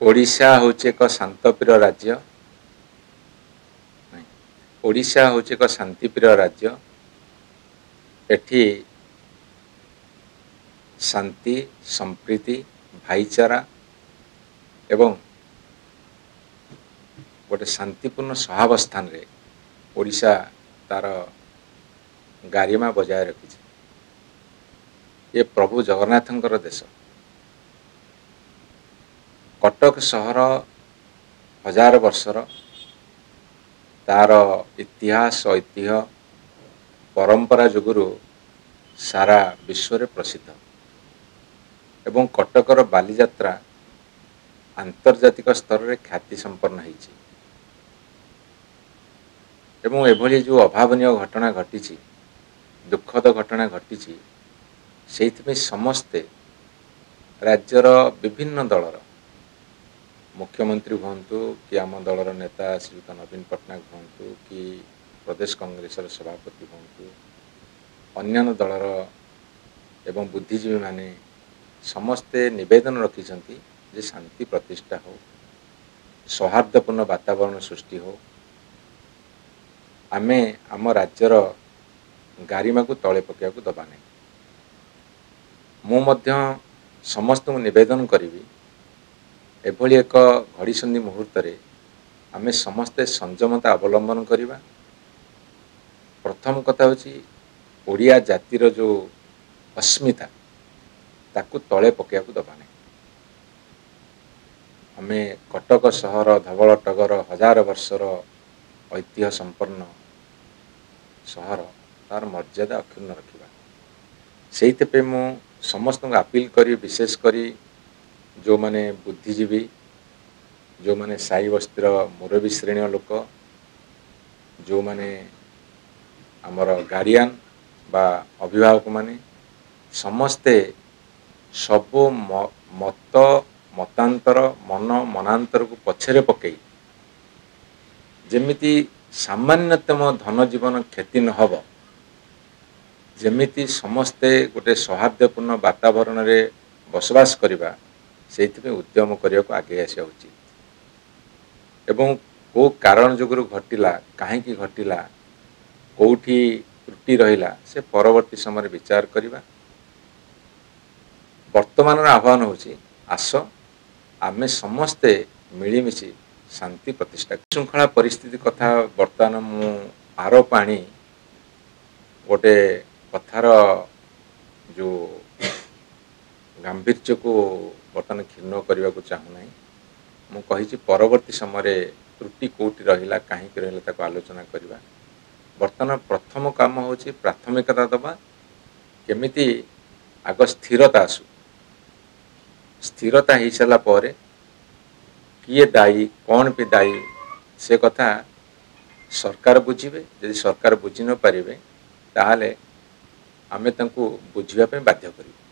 ओडिशा होचे एक शांतप्रिय राज्य। नहीं, ओडिशा होचे एक शांतिप्रिय राज्य। एठी शांति, संप्रीति, भाईचारा एवं गोटे शांतिपूर्ण सहावस्थान रे ओडिशा तार गारिमा बजाय रखी। ये प्रभु जगन्नाथंकर देश। कटक सहर हजार वर्षर तार इतिहास ऐतिह्य परंपरा जुगुरु सारा विश्व रे प्रसिद्ध एवं कटकर बालीजात्रा आंतर्जातिक स्तर रे ख्याति संपन्न होईछि एवं एभली जो अभावनीय घटना घटी दुखद घटना घटी से समस्ते राज्यर विभिन्न दलर मुख्यमंत्री हूँ कि आम दलर नेता श्रीयुत नवीन पट्टनायक हूँ कि प्रदेश कांग्रेस सभापति हूँ अन्य दलर एवं बुद्धिजीवी माने समस्ते निवेदन रखिंट जे शांति प्रतिष्ठा हो, सौहार्दपूर्ण वातावरण सृष्टि हो, आमे आम राज्यर गारिमा को तले पकड़ा दबा नहीं। मु समस्त निवेदन करी एभली एक घड़ीसंधि मुहूर्त रे आमे समस्ते संयमता अवलंबन करिबा। प्रथम कथा होची ओडिया जातिर जो अस्मिता ताकू तले पकड़ा दबा नहीं। आमे कटक सहर धवल टगर हजार वर्षर ऐतिह्य संपन्न सहर तार मर्यादा अक्षुण्ण रखा से मु समस्त अपील करी विशेष करी जो माने बुद्धिजीवी जो माने साई बस्तीर मुरबी श्रेणी लोक जो माने आमर गार्डियन बा अभिभावक माने समस्ते सबु मत मतांतर मन मनांतर को पछरे पकई जेमिति सामान्यतम धन जीवन क्षति न हब जेमिति समस्ते गोटे सौहार्दपूर्ण वातावरण रे बसवास करिबा से उद्यम करने को आगे आसा उचित एवं को कारण जोगुरु घटिला कहीं घटिला कौटी त्रुटि रहिला से परवर्ती समय विचार करिबा। वर्तमान आह्वान होची आस आमे समस्ते मिलीमिशि शांति प्रतिष्ठा श्रृंखला परिस्थिति कथा वर्तमान मु आरो पानी गोटे कथार जो गांभीर्य को बर्तमान क्षीण करने को चाहूना मु कही परवर्ती समय त्रुटि कौटी रहिला कहीं रहिला ताको आलोचना करवा। वर्तमान प्रथम काम होची प्राथमिकता दबा केमिति आग स्थिरता आसु स्थिरता हो सारा पर किए दायी कौन पे दायी से कथा सरकार बुझे यदि सरकार बुझी न पारे ताहले आमे तांको बुझिया पे बाध्य करिबा।